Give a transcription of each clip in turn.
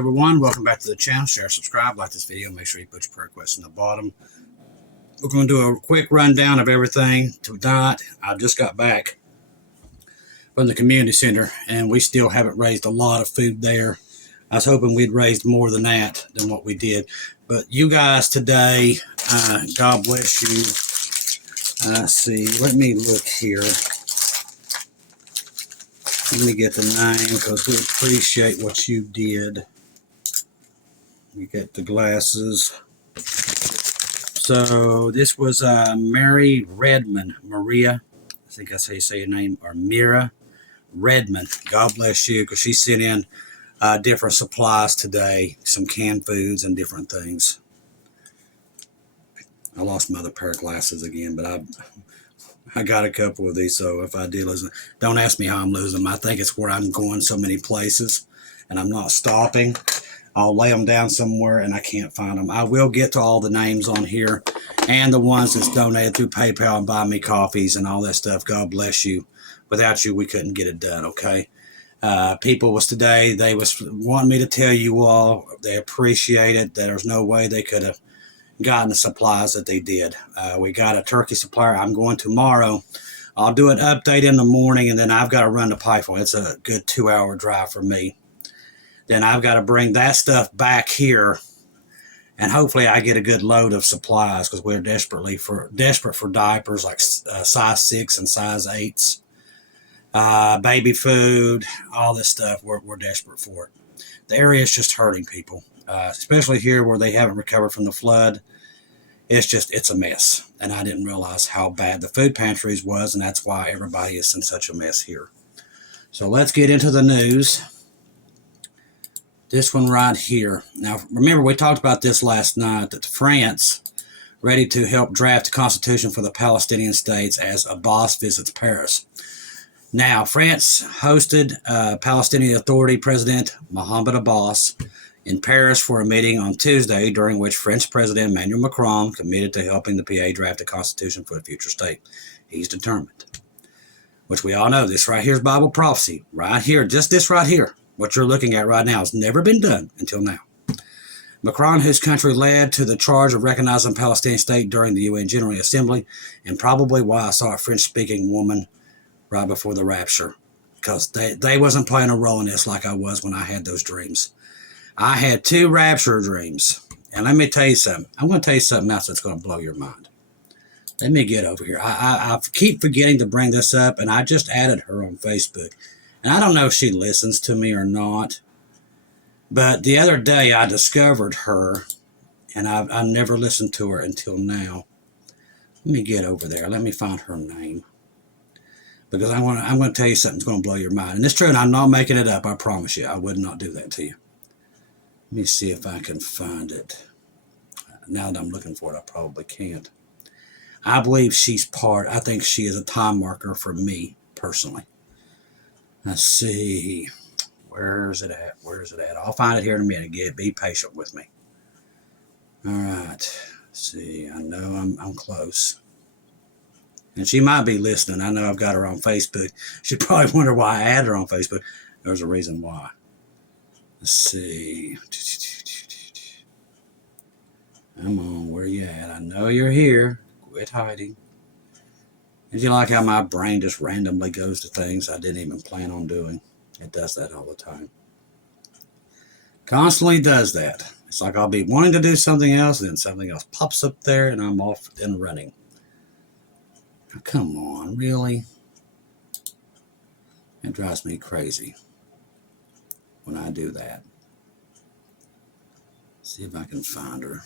everyone, welcome back to the channel. Share, subscribe, like this video, make sure you put your prayer requests in the bottom. We're going to do a quick rundown of everything tonight. I just got back from the community center and we still haven't raised a lot of food there. I was hoping we'd raised more than that than what we did. But you guys today, God bless you. Let's see, let me look here. Let me get the name because we appreciate what you did. You get the glasses. So this was Mary Redmond, Maria. I think that's how you say your name, or Mira Redmond. God bless you, because she sent in different supplies today, some canned foods and different things. I lost my other pair of glasses again, but I got a couple of these, so if I do lose them, don't ask me how I'm losing them. I think it's where I'm going so many places and I'm not stopping. I'll lay them down somewhere and I can't find them. I will get to all the names on here and the ones that's donated through PayPal and buy me coffees and all that stuff. God bless you. Without you, we couldn't get it done, okay? People was today, they was wanting me to tell you all they appreciate it. There's no way they could have gotten the supplies that they did. We got a turkey supplier. I'm going tomorrow. I'll do an update in the morning, and then I've got to run to Pikeville. It's a good 2-hour drive for me. Then I've got to bring that stuff back here, and hopefully I get a good load of supplies, because we're desperate for diapers like size 6 and size 8s, baby food, all this stuff. We're desperate for it. The area is just hurting people, especially here where they haven't recovered from the flood. It's a mess, and I didn't realize how bad the food pantries was, and that's why everybody is in such a mess here. So let's get into the news. This one right here. Now, remember, we talked about this last night, that France ready to help draft a constitution for the Palestinian states as Abbas visits Paris. Now, France hosted Palestinian Authority President Mohammed Abbas in Paris for a meeting on Tuesday, during which French President Emmanuel Macron committed to helping the PA draft a constitution for the future state. He's determined. Which we all know, this right here is Bible prophecy. Right here, just this right here, what you're looking at right now, has never been done until now. Macron, whose country led to the charge of recognizing Palestinian state during the UN General Assembly, and probably why I saw a French-speaking woman right before the rapture, because they wasn't playing a role in this like I was when I had those dreams. I had 2 rapture dreams, and let me tell you something. I'm going to tell you something else that's going to blow your mind. Let me get over here. I keep forgetting to bring this up, and I just added her on Facebook. And I don't know if she listens to me or not, but the other day I discovered her, and I never listened to her until now. Let me get over there. Let me find her name, because I'm going to tell you something that's going to blow your mind. And it's true, and I'm not making it up. I promise you. I would not do that to you. Let me see if I can find it. Now that I'm looking for it, I probably can't. I believe she's I think she is a time marker for me, personally. Let's see. Where's it at? Where's it at? I'll find it here in a minute. Be patient with me. All right. Let's see. I know I'm close. And she might be listening. I know I've got her on Facebook. She'd probably wonder why I added her on Facebook. There's a reason why. Let's see. Come on, where you at? I know you're here. Quit hiding. Did you like how my brain just randomly goes to things I didn't even plan on doing? It does that all the time. Constantly does that. It's like I'll be wanting to do something else, and then something else pops up there, and I'm off and running. Now, come on, really? It drives me crazy when I do that. See if I can find her.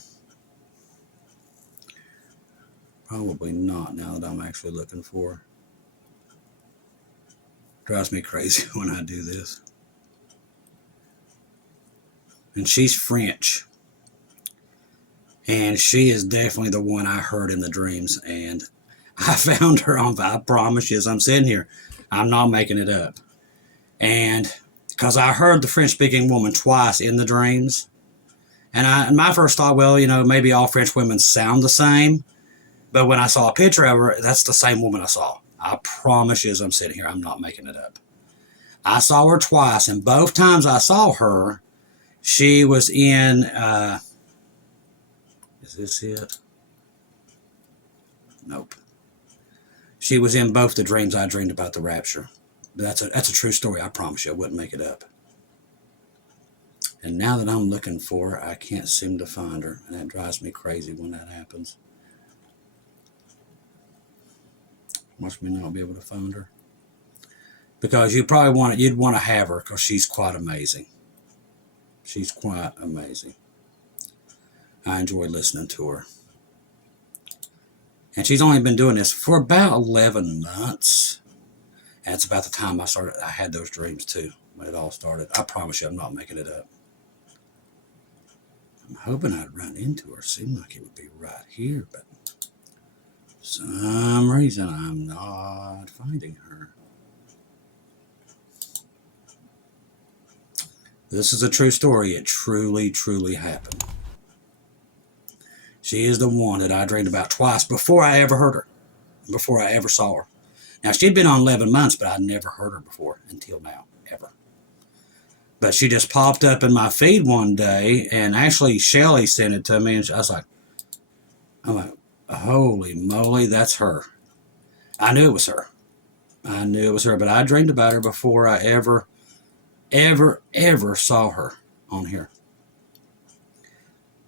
Probably not, now that I'm actually looking for her. Drives me crazy when I do this. And she's French. And she is definitely the one I heard in the dreams. And I found her on, I promise you, as I'm sitting here, I'm not making it up. And because I heard the French-speaking woman twice in the dreams. And my first thought, well, you know, maybe all French women sound the same. But when I saw a picture of her, that's the same woman I saw. I promise you, as I'm sitting here, I'm not making it up. I saw her twice, and both times I saw her, She was in, is this it? Nope. She was in both the dreams I dreamed about the rapture. That's a true story. I promise you, I wouldn't make it up. And now that I'm looking for her, I can't seem to find her. And that drives me crazy when that happens. Watch me not be able to find her. Because you'd want to have her because she's quite amazing. She's quite amazing. I enjoy listening to her. And she's only been doing this for about 11 months. And it's about the time I had those dreams too, when it all started. I promise you, I'm not making it up. I'm hoping I'd run into her. Seemed like it would be right here, but for some reason I'm not finding her. This is a true story. It truly, truly happened. She is the one that I dreamed about twice before I ever heard her, before I ever saw her. Now, she'd been on 11 months, but I'd never heard her before until now, ever. But she just popped up in my feed one day, and actually Shelly sent it to me, and I was like, holy moly, that's her. I knew it was her. I knew it was her, but I dreamed about her before I ever saw her on here.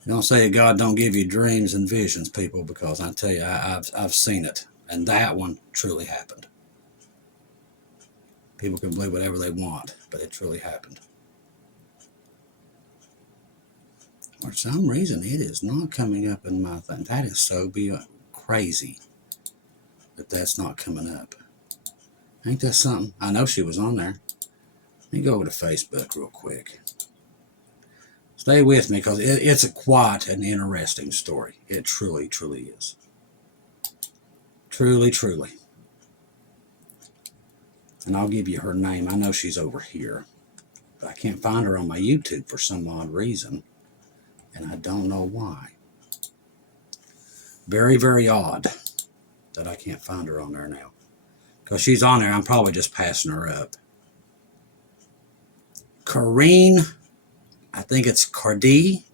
Don't say God don't give you dreams and visions, people, because I tell you, I've seen it, and that one truly happened. People can believe whatever they want, but it truly happened. For some reason, it is not coming up in my thing. That is so crazy that that's not coming up. Ain't that something? I know she was on there. Let me go over to Facebook real quick. Stay with me because it's quite an interesting story. It truly, truly is. Truly, truly. And I'll give you her name. I know she's over here. But I can't find her on my YouTube for some odd reason. And I don't know why. Very, very odd that I can't find her on there now. Because she's on there. I'm probably just passing her up. Corrine. I think it's Cardi.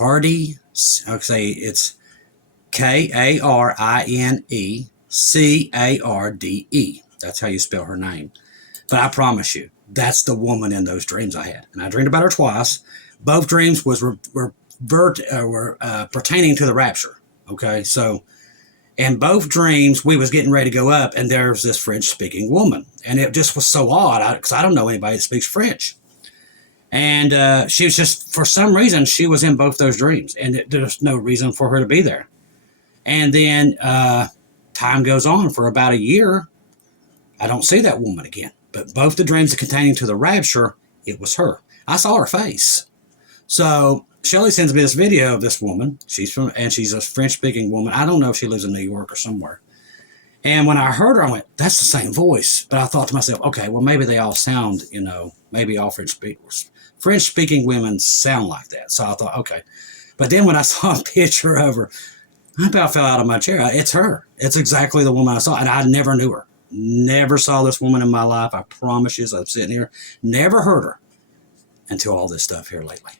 I'll say it's KARINECARDE. That's how you spell her name. But I promise you, that's the woman in those dreams I had. And I dreamed about her twice. Both dreams were pertaining to the rapture. Okay, so in both dreams, we was getting ready to go up, and there's this French-speaking woman. And it just was so odd, because I don't know anybody that speaks French. And she was just, for some reason, she was in both those dreams. And there's no reason for her to be there. And then time goes on for about a year. I don't see that woman again. But both the dreams containing to the rapture, it was her. I saw her face. So Shelly sends me this video of this woman. She's a French-speaking woman. I don't know if she lives in New York or somewhere. And when I heard her, I went, that's the same voice. But I thought to myself, okay, well, maybe they all sound, maybe all French-speaking women sound like that. So I thought, okay. But then when I saw a picture of her, I about fell out of my chair. It's her. It's exactly the woman I saw. And I never knew her. Never saw this woman in my life. I promise you, as I'm sitting here, never heard her until all this stuff here lately.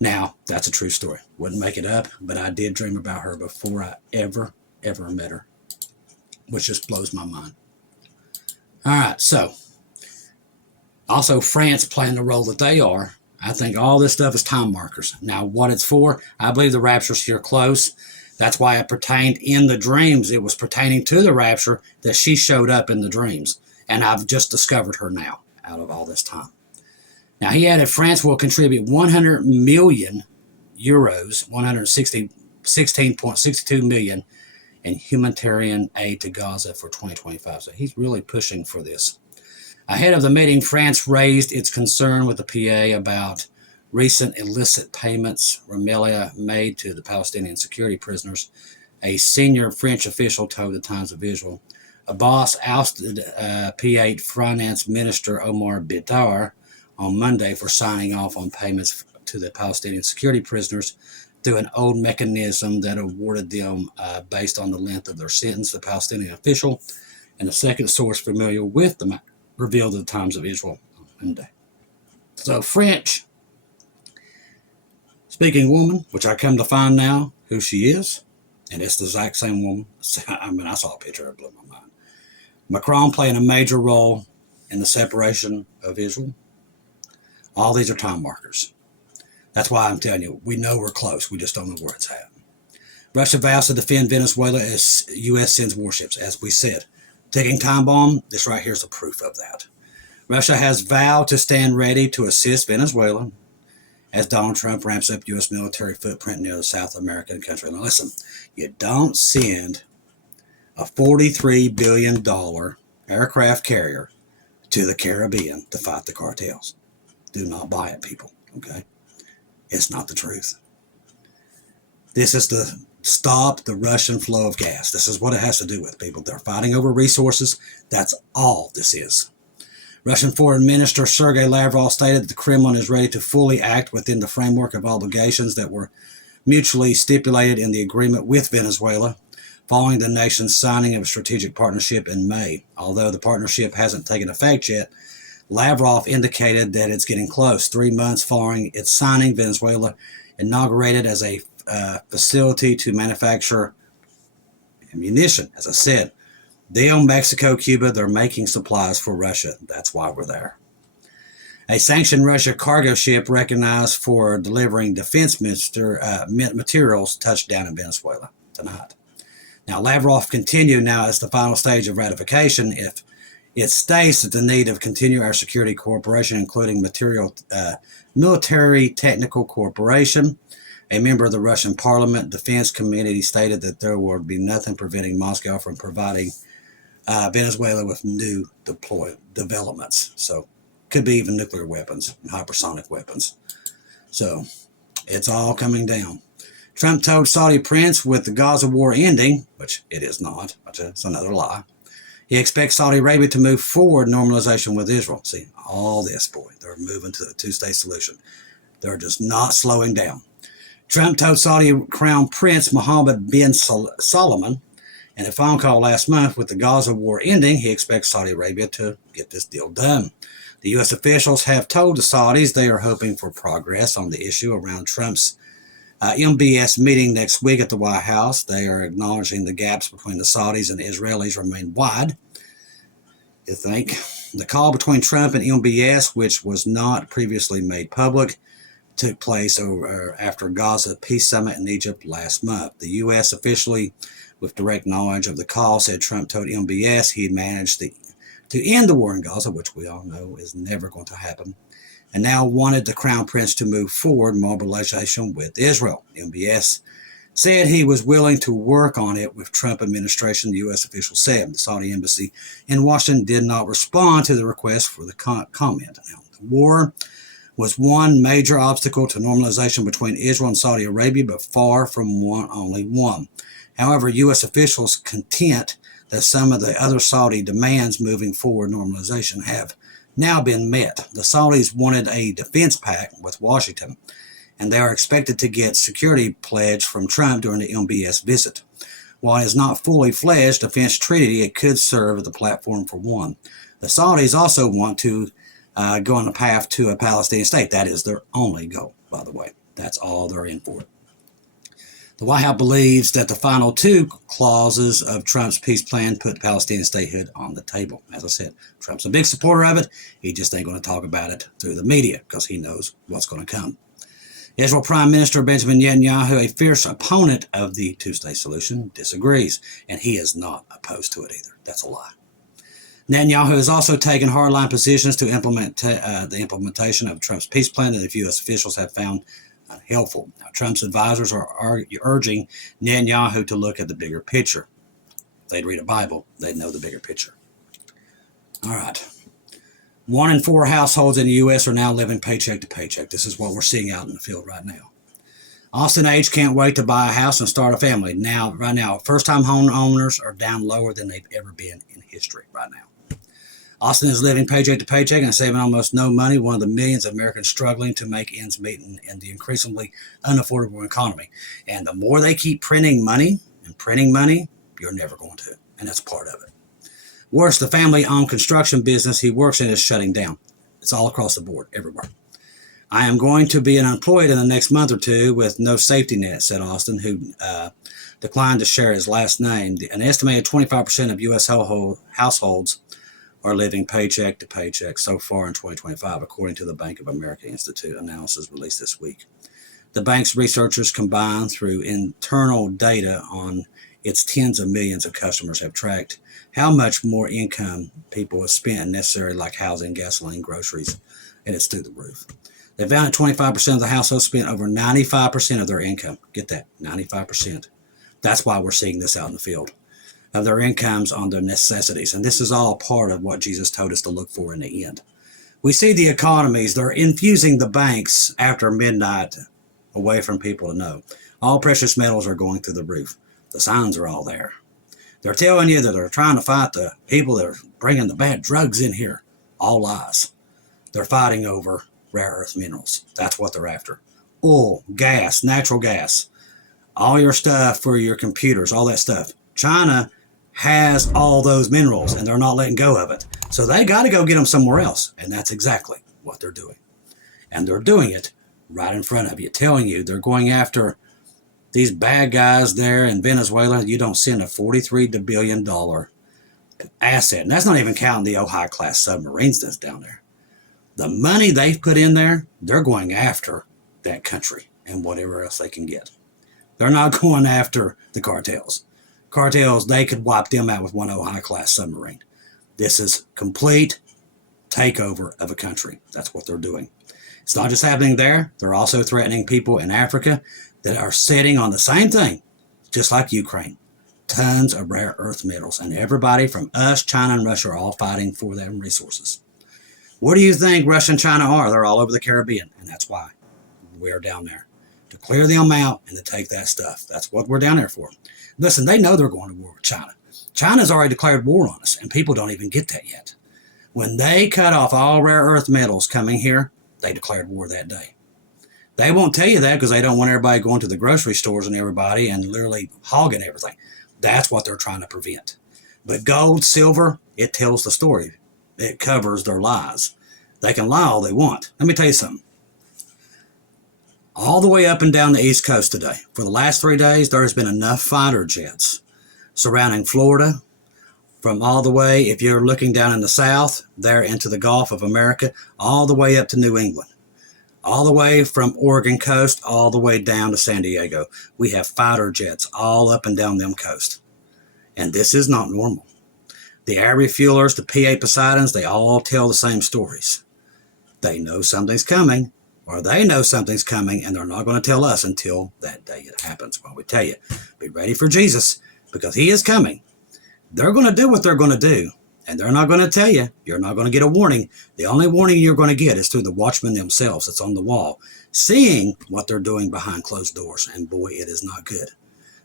Now, that's a true story. Wouldn't make it up, but I did dream about her before I ever met her, which just blows my mind. All right, so also France playing the role that they are. I think all this stuff is time markers. Now, what it's for, I believe the rapture's here close. That's why it pertained in the dreams. It was pertaining to the rapture that she showed up in the dreams. And I've just discovered her now out of all this time. Now, he added France will contribute 100 million euros, 16.62 million in humanitarian aid to Gaza for 2025. So he's really pushing for this. Ahead of the meeting, France raised its concern with the PA about recent illicit payments Ramallah made to the Palestinian security prisoners. A senior French official told the Times of Israel. Abbas ousted P8 Finance Minister Omar Bitar on Monday for signing off on payments to the Palestinian security prisoners through an old mechanism that awarded them based on the length of their sentence. The Palestinian official and a second source familiar with the matter revealed to the Times of Israel on Monday. So French speaking woman, which I come to find now who she is, and it's the exact same woman. I mean, I saw a picture, it blew my mind. Macron playing a major role in the separation of Israel. All these are time markers. That's why I'm telling you, we know we're close. We just don't know where it's at. Russia vows to defend Venezuela as U.S. sends warships, as we said. Ticking time bomb, this right here is the proof of that. Russia has vowed to stand ready to assist Venezuela as Donald Trump ramps up U.S. military footprint near the South American country. Now listen, you don't send a $43 billion aircraft carrier to the Caribbean to fight the cartels. Do not buy it, people, okay? It's not the truth. This is to stop the Russian flow of gas. This is what it has to do with, people. They're fighting over resources. That's all this is. Russian Foreign Minister Sergei Lavrov stated that the Kremlin is ready to fully act within the framework of obligations that were mutually stipulated in the agreement with Venezuela following the nation's signing of a strategic partnership in May. Although the partnership hasn't taken effect yet, Lavrov indicated that it's getting close. 3 months following its signing, Venezuela inaugurated as a facility to manufacture ammunition. As I said, they own Mexico, Cuba. They're making supplies for Russia. That's why we're there. A sanctioned Russia cargo ship recognized for delivering defense materials touched down in Venezuela tonight. Now, Lavrov continued now as the final stage of ratification. If it states that the need of continue our security cooperation, including military technical cooperation. A member of the Russian Parliament Defense Committee stated that there would be nothing preventing Moscow from providing Venezuela with new developments. So, could be even nuclear weapons and hypersonic weapons. So, it's all coming down. Trump told Saudi prince with the Gaza war ending, which it is not, which is another lie, he expects Saudi Arabia to move forward normalization with Israel. See, all this, boy, they're moving to the two-state solution. They're just not slowing down. Trump told Saudi Crown Prince Mohammed bin Salman in a phone call last month with the Gaza war ending, he expects Saudi Arabia to get this deal done. The U.S. officials have told the Saudis they are hoping for progress on the issue around Trump's MBS meeting next week at the White House. They are acknowledging the gaps between the Saudis and the Israelis remain wide. You think? The call between Trump and MBS, which was not previously made public, took place after Gaza peace summit in Egypt last month. The U.S. officially, with direct knowledge of the call, said Trump told MBS he had managed to end the war in Gaza, which we all know is never going to happen, and now wanted the Crown Prince to move forward mobilization with Israel. MBS said he was willing to work on it with Trump administration, the U.S. official said. The Saudi embassy in Washington did not respond to the request for the comment. Now, the war was one major obstacle to normalization between Israel and Saudi Arabia, but far from only one. However, U.S. officials content that some of the other Saudi demands moving forward normalization have now been met. The Saudis wanted a defense pact with Washington, and they are expected to get security pledge from Trump during the MBS visit. While it is not fully fledged defense treaty, it could serve as the platform for one. The Saudis also want to go on the path to a Palestinian state. That is their only goal, by the way. That's all they're in for. The White House believes that the final two clauses of Trump's peace plan put Palestinian statehood on the table. As I said, Trump's a big supporter of it. He just ain't going to talk about it through the media because he knows what's going to come. Israel Prime Minister Benjamin Netanyahu, a fierce opponent of the two-state solution, disagrees, and he is not opposed to it either. That's a lie. Netanyahu has also taken hardline positions to implement the implementation of Trump's peace plan that the U.S. officials have found unhelpful. Now, Trump's advisors are urging Netanyahu to look at the bigger picture. If they'd read a Bible, they'd know the bigger picture. All right. 1 in 4 households in the U.S. are now living paycheck to paycheck. This is what we're seeing out in the field right now. Austin age can't wait to buy a house and start a family. Right now, first-time homeowners are down lower than they've ever been in history right now. Austin is living paycheck to paycheck and saving almost no money, one of the millions of Americans struggling to make ends meet in the increasingly unaffordable economy. And the more they keep printing money, you're never going to. And that's part of it. Worse, the family-owned construction business he works in is shutting down. It's all across the board, everywhere. I am going to be unemployed in the next month or two with no safety net, said Austin, who declined to share his last name. An estimated 25% of U.S. households are living paycheck to paycheck so far in 2025, according to the Bank of America Institute analysis released this week. The bank's researchers, combined through internal data on its tens of millions of customers, have tracked how much more income people have spent necessary, like housing, gasoline, groceries, and it's through the roof. They found that 25% of the households spent over 95% of their income. Get that, 95%. That's why we're seeing this out in the field, of their incomes on their necessities. And this is all part of what Jesus told us to look for in the end. We see the economies, they're infusing the banks after midnight away from people to know. All precious metals are going through the roof. The signs are all there. They're telling you that they're trying to fight the people that are bringing the bad drugs in here. All lies. They're fighting over rare earth minerals. That's what they're after. Oil, gas, natural gas, all your stuff for your computers, all that stuff. China has all those minerals and they're not letting go of it. So they got to go get them somewhere else. And that's exactly what they're doing. And they're doing it right in front of you, telling you they're going after these bad guys there in Venezuela. You don't send a $43 billion asset. And that's not even counting the Ohio class submarines that's down there. The money they've put in there, they're going after that country and whatever else they can get. They're not going after the cartels. Cartels, they could wipe them out with one Ohio class submarine. This is complete takeover of a country. That's what they're doing. It's not just happening there. They're also threatening people in Africa that are sitting on the same thing, just like Ukraine. Tons of rare earth metals. And everybody from us, China, and Russia are all fighting for them resources. What do you think Russia and China are? They're all over the Caribbean. And that's why we're down there. To clear them out and to take that stuff. That's what we're down there for. Listen, they know they're going to war with China. China's already declared war on us, and people don't even get that yet. When they cut off all rare earth metals coming here, they declared war that day. They won't tell you that because they don't want everybody going to the grocery stores and everybody and literally hogging everything. That's what they're trying to prevent. But gold, silver, it tells the story. It covers their lies. They can lie all they want. Let me tell you something. All the way up and down the East Coast today, for the last 3 days, there has been enough fighter jets surrounding Florida, from all the way, if you're looking down in the south, there into the Gulf of America, all the way up to New England, all the way from Oregon coast, all the way down to San Diego. We have fighter jets all up and down them coast. And this is not normal. The air refuelers, the P.A. Poseidons, they all tell the same stories. They know something's coming, or they know something's coming, and they're not going to tell us until that day it happens. Well, we tell you, be ready for Jesus, because he is coming. They're going to do what they're going to do, and they're not going to tell you. You're not going to get a warning. The only warning you're going to get is through the watchmen themselves that's on the wall, seeing what they're doing behind closed doors, and boy, it is not good.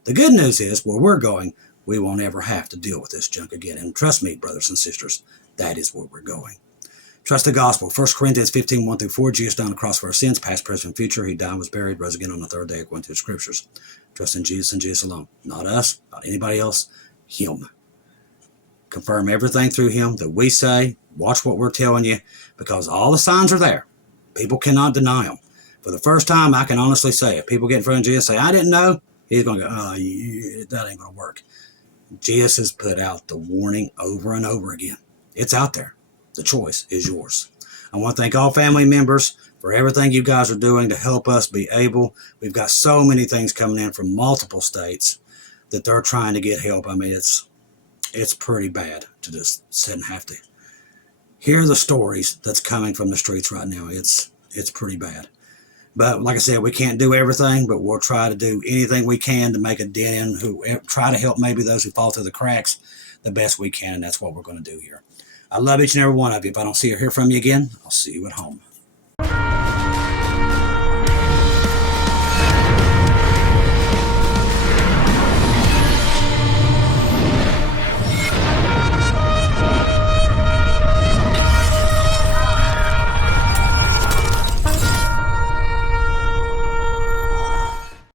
The good news is, where we're going, we won't ever have to deal with this junk again. And trust me, brothers and sisters, that is where we're going. Trust the gospel. 1 Corinthians 15, 1-4. Jesus died on the cross for our sins, past, present, future. He died, was buried, rose again on the third day according to the scriptures. Trust in Jesus and Jesus alone. Not us, not anybody else. Him. Confirm everything through him that we say. Watch what we're telling you, because all the signs are there. People cannot deny them. For the first time, I can honestly say, if people get in front of Jesus and say, I didn't know, he's going to go, that ain't going to work. Jesus has put out the warning over and over again. It's out there. The choice is yours. I want to thank all family members for everything you guys are doing to help us be able. We've got so many things coming in from multiple states that they're trying to get help. I mean, it's pretty bad to just sit and have to hear the stories that's coming from the streets right now. It's pretty bad. But like I said, we can't do everything, but we'll try to do anything we can to make a dent in, try to help maybe those who fall through the cracks the best we can, and that's what we're going to do here. I love each and every one of you. If I don't see or hear from you again, I'll see you at home.